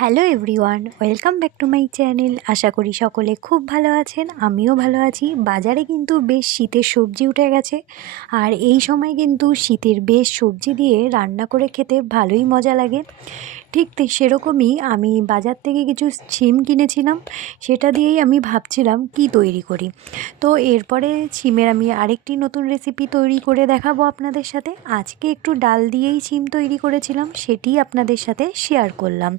Hello everyone, welcome back to my channel. আশা করি সকলে খুব ভালো আছেন, আমিও ভালো আছি। বাজারে কিন্তু বেশ শীতের সবজি উঠে গেছে। আর এই সময় কিন্তু শীতের বেশ সবজি দিয়ে রান্না করে খেতে ভালোই মজা লাগে। ঠিক সেরকমই আমি বাজার থেকে কিছু ছিম কিনেছিলাম, সেটা দিয়েই আমি ভাবছিলাম কি তৈরি করি। তো এরপরে ছিমের আমি আরেকটি নতুন রেসিপি তৈরি করে দেখাবো আপনাদের সাথে। আজকে একটু ডাল দিয়েই ছিম তৈরি করেছিলাম সেটি আপনাদের সাথে শেয়ার করলাম।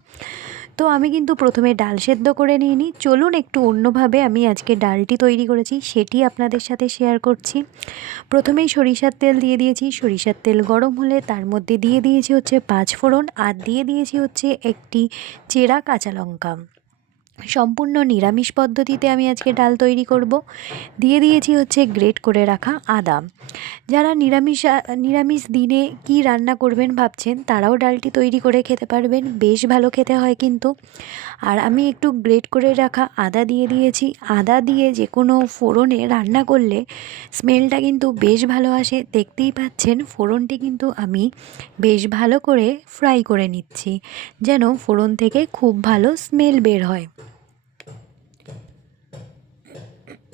তো আমি কিন্তু প্রথমে ডাল সেদ্ধ করে নিয়ে নিই চলুন একটু অন্যভাবে আমি আজকে ডালটি তৈরি করেছি, সেটি আপনাদের সাথে শেয়ার করছি। প্রথমেই সরিষার তেল দিয়ে দিয়েছি। সরিষার তেল গরম হলে তার মধ্যে দিয়ে দিয়েছি হচ্ছে পাঁচ ফোড়ন আর দিয়ে দিয়েছি হচ্ছে একটি চেরা কাঁচা লঙ্কা। সম্পূর্ণ নিরামিষ পদ্ধতিতে আমি আজকে ডাল তৈরি করব। দিয়ে দিয়েছি হচ্ছে গ্রেট করে রাখা আদা। যারা নিরামিষ নিরামিষ দিনে কি রান্না করবেন ভাবছেন, তারাও ডালটি তৈরি করে খেতে পারবেন। বেশ ভালো খেতে হয় কিন্তু। আর আমি একটু গ্রেট করে রাখা আদা দিয়ে দিয়েছি। আদা দিয়ে যে কোনো ফোড়নে রান্না করলে স্মেলটা কিন্তু বেশ ভালো আসে। দেখতেই পাচ্ছেন ফোড়নটি কিন্তু আমি বেশ ভালো করে ফ্রাই করে নিচ্ছি, যেন ফোড়ন থেকে খুব ভালো স্মেল বের হয়।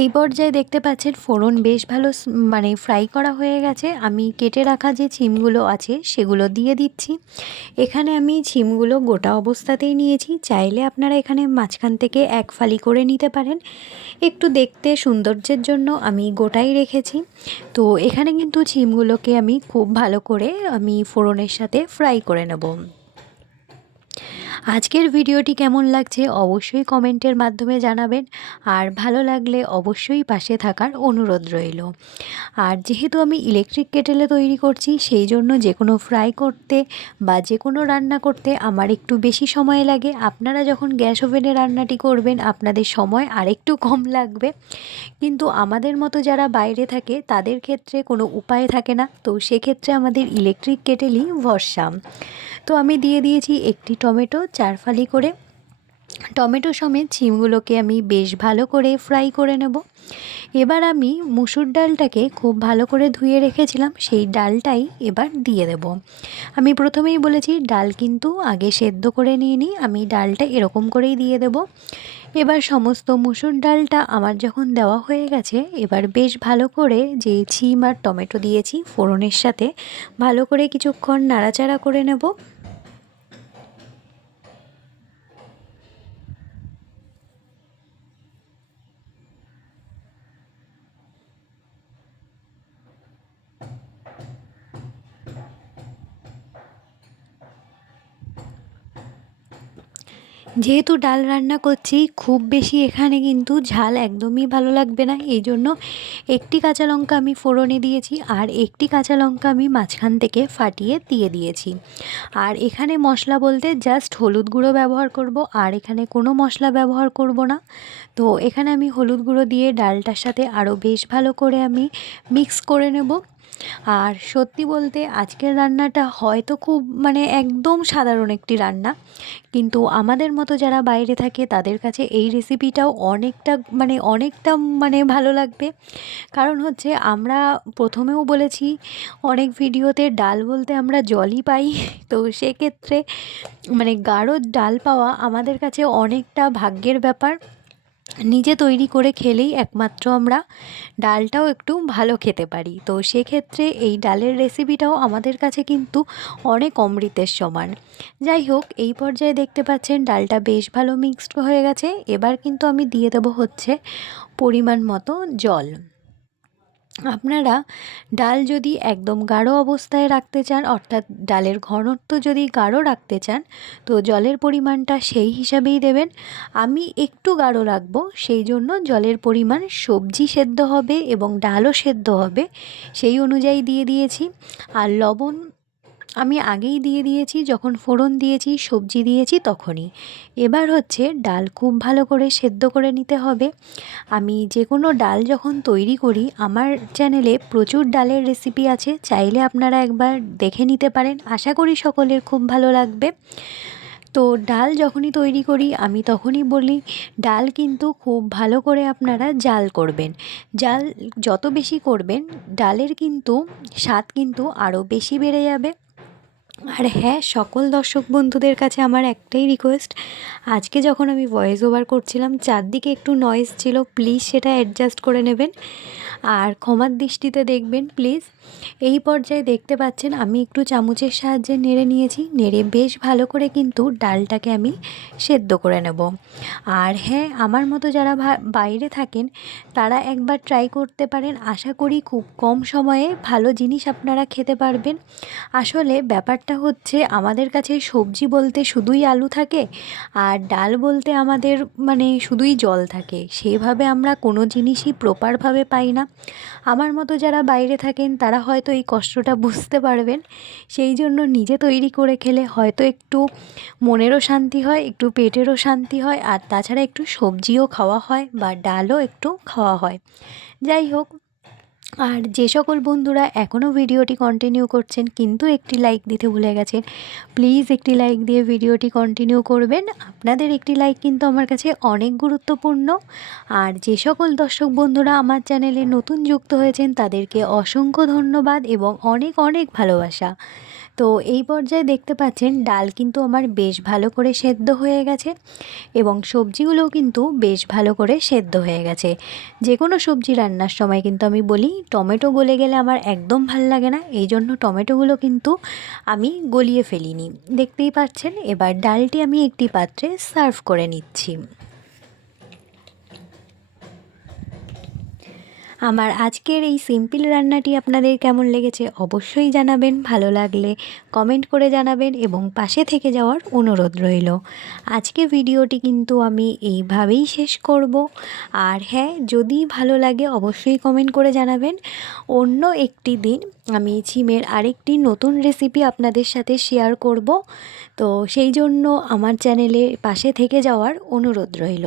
এই পর্যায়ে দেখতে পাচ্ছেন ফোড়ন বেশ ভালো মানে ফ্রাই করা হয়ে গেছে। আমি কেটে রাখা যে ছিমগুলো আছে সেগুলো দিয়ে দিচ্ছি। এখানে আমি ছিমগুলো গোটা অবস্থাতেই নিয়েছি। চাইলে আপনারা এখানে মাঝখান থেকে এক ফালি করে নিতে পারেন। একটু দেখতে সৌন্দর্যের জন্য আমি গোটাই রেখেছি। তো এখানে কিন্তু ছিমগুলোকে আমি খুব ভালো করে আমি ফোড়নের সাথে ফ্রাই করে নেব। আজকের ভিডিওটি কেমন লাগছে অবশ্যই কমেন্টের মাধ্যমে জানাবেন। আর ভালো লাগলে অবশ্যই পাশে থাকার অনুরোধ রইল। আর যেহেতু আমি ইলেকট্রিক কেটেলে তৈরি করছি, সেই জন্য যে কোনো ফ্রাই করতে বা যে কোনো রান্না করতে আমার একটু বেশি সময় লাগে। আপনারা যখন গ্যাস ওভেনে রান্নাটি করবেন, আপনাদের সময় আরেকটু কম লাগবে। কিন্তু আমাদের মতো যারা বাইরে থাকে, তাদের ক্ষেত্রে কোনো উপায় থাকে না। তো সেক্ষেত্রে আমাদের ইলেকট্রিক কেটেলই ভরসা তো আমি দিয়ে দিয়েছি একটি টমেটো চার ফালি করে টমেটো সমেত ছিমগুলোকে আমি বেশ ভালো করে ফ্রাই করে নেব। এবার আমি মুসুর ডালটাকে খুব ভালো করে ধুয়ে রেখেছিলাম, সেই ডালটাই এবার দিয়ে দেব। আমি প্রথমেই বলেছি, ডাল কিন্তু আগে সেদ্ধ করে নিয়ে নিই, আমি ডালটা এরকম করেই দিয়ে দেব। এবার সমস্ত মুসুর ডালটা আমার যখন দেওয়া হয়ে গেছে, এবার বেশ ভালো করে যে ছিম আর টমেটো দিয়েছি ফোড়নের সাথে, ভালো করে কিছুক্ষণ নাড়াচাড়া করে নেব। যেহেতু ডাল রান্না করছি, খুব বেশি এখানে কিন্তু ঝাল একদমই ভালো লাগবে না। এই জন্য একটি কাঁচা লঙ্কা আমি ফোড়নে দিয়েছি আর একটি কাঁচা লঙ্কা আমি মাঝখান থেকে ফাটিয়ে দিয়ে দিয়েছি। আর এখানে মশলা বলতে জাস্ট হলুদ গুঁড়ো ব্যবহার করব, আর এখানে কোনো মশলা ব্যবহার করব না। তো এখানে আমি হলুদ গুঁড়ো দিয়ে ডালটার সাথে আরও বেশ ভালো করে আমি মিক্স করে নেব। আর সত্যি বলতে আজকের রান্নাটা হয়তো খুব মানে একদম সাধারণ একটি রান্না। কিন্তু আমাদের মতো যারা বাইরে থাকে, তাদের কাছে এই রেসিপিটাও অনেকটা মানে অনেকটা মানে ভালো লাগবে। কারণ হচ্ছে আমরা প্রথমেও বলেছি, অনেক ভিডিওতে ডাল বলতে আমরা জলই পাই। তো সেক্ষেত্রে মানে গাঢ় ডাল পাওয়া আমাদের কাছে অনেকটা ভাগ্যের ব্যাপার। নিজে তৈরি করে খেলেই একমাত্র আমরা ডালটাও একটু ভালো খেতে পারি। তো সেক্ষেত্রে এই ডালের রেসিপিটাও আমাদের কাছে কিন্তু অনেক অমৃতের সমান। যাই হোক, এই পর্যায়ে দেখতে পাচ্ছেন ডালটা বেশ ভালো মিক্সড হয়ে গেছে। এবার কিন্তু আমি দিয়ে দেবো হচ্ছে পরিমাণ মতো জল। আপনারা ডাল যদি একদম গাঢ় অবস্থায় রাখতে চান, অর্থাৎ ডালের ঘনত্ব যদি গাঢ় রাখতে চান, তো জলের পরিমাণটা সেই হিসাবেই দেবেন। আমি একটু গাঢ় রাখব, সেই জন্য জলের পরিমাণ সবজি সেদ্ধ হবে এবং ডালও সেদ্ধ হবে, সেই অনুযায়ী দিয়ে দিয়েছি। আর লবণ আমি আগেই দিয়ে দিয়েছি, যখন ফোড়ন দিয়েছি, সবজি দিয়েছি তখনই। এবার হচ্ছে ডাল খুব ভালো করে সেদ্ধ করে নিতে হবে। আমি যে কোনো ডাল যখন তৈরি করি, আমার চ্যানেলে প্রচুর ডালের রেসিপি আছে, চাইলে আপনারা একবার দেখে নিতে পারেন। আশা করি সকলের খুব ভালো লাগবে। তো ডাল যখনই তৈরি করি, আমি তখনই বলি, ডাল কিন্তু খুব ভালো করে আপনারা জাল করবেন। জাল যত বেশি করবেন, ডালের কিন্তু স্বাদ কিন্তু আরও বেশি বেড়ে যাবে। আর হ্যাঁ সকল দর্শক বন্ধুদের কাছে আমার একটাই রিকোয়েস্ট আজকে যখন আমি ভয়েস ওভার করছিলাম, চারদিকে একটু নয়েজ ছিল প্লিজ সেটা অ্যাডজাস্ট করে নেবেন। আর ক্ষমার দৃষ্টিতে দেখবেন প্লিজ এই পর্যায়ে দেখতে পাচ্ছেন, আমি একটু চামচের সাহায্যে নেড়ে নিয়েছি, নেড়ে বেশ ভালো করে কিন্তু ডালটাকে আমি সেদ্ধ করে নেব। আর হ্যাঁ আমার মতো যারা বাইরে থাকেন, তারা একবার ট্রাই করতে পারেন, আশা করি খুব কম সময়ে ভালো জিনিস আপনারা খেতে পারবেন। আসলে ব্যাপারটা হচ্ছে আমাদের কাছে সবজি বলতে শুধুই আলু থাকে আর ডাল বলতে আমাদের মানে শুধুই জল থাকে। সেভাবে আমরা কোনো জিনিসই প্রপারভাবে পাই না। আমার মতো যারা বাইরে থাকেন তারা হয়তো এই কষ্টটা বুঝতে পারবেন। সেই জন্য নিজে তৈরি করে খেলে হয়তো একটু মনেরও শান্তি হয়, একটু পেটেরও শান্তি হয় আর তাছাড়া একটু সবজিও খাওয়া হয় বা ডালও একটু খাওয়া হয়। যাই হোক আর যে সকল বন্ধুরা এখনও ভিডিওটি কন্টিনিউ করছেন, কিন্তু একটি লাইক দিতে ভুলে গেছেন প্লিজ একটি লাইক দিয়ে ভিডিওটি কন্টিনিউ করবেন। আপনাদের একটি লাইক কিন্তু আমার কাছে অনেক গুরুত্বপূর্ণ। আর যে সকল দর্শক বন্ধুরা আমার চ্যানেলে নতুন যুক্ত হয়েছেন, তাদেরকে অসংখ্য ধন্যবাদ এবং অনেক অনেক ভালোবাসা। তো এই পর্যায়ে দেখতে পাচ্ছেন ডাল কিন্তু আমার বেশ ভালো করে সেদ্ধ হয়ে গেছে এবং সবজিগুলোও কিন্তু বেশ ভালো করে সেদ্ধ হয়ে গেছে। যে কোনো সবজি রান্নার সময় কিন্তু আমি বলি টমেটো গলে গেলে আমার একদম ভালো লাগে না এই জন্য টমেটোগুলো কিন্তু আমি গলিয়ে ফেলিনি। দেখতেই পাচ্ছেন এবার ডালটি আমি একটি পাত্রে সার্ভ করে নিচ্ছি। আমার আজকের এই সিম্পল রান্নাটি আপনাদের কেমন লেগেছে অবশ্যই জানাবেন, ভালো লাগলে কমেন্ট করে জানাবেন এবং পাশে থেকে যাওয়ার অনুরোধ রইল। আজকে ভিডিওটি কিন্তু আমি এইভাবেই শেষ করব। আর হ্যাঁ যদি ভালো লাগে অবশ্যই কমেন্ট করে জানাবেন। অন্য একটি দিন আমি ছিমের আরেকটি নতুন রেসিপি আপনাদের সাথে শেয়ার করব। তো সেই জন্য আমার চ্যানেলে পাশে থেকে যাওয়ার অনুরোধ রইল।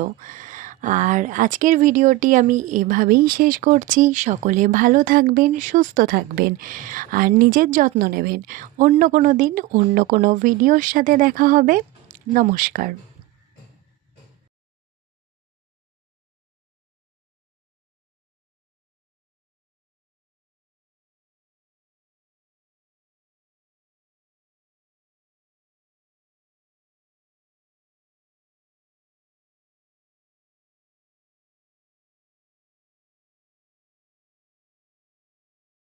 আর আজকের ভিডিওটি আমি এভাবেই শেষ করছি। সকলে ভালো থাকবেন, সুস্থ থাকবেন আর নিজের যত্ন নেবেন। অন্য কোনো দিন অন্য কোনো ভিডিওর সাথে দেখা হবে। নমস্কার।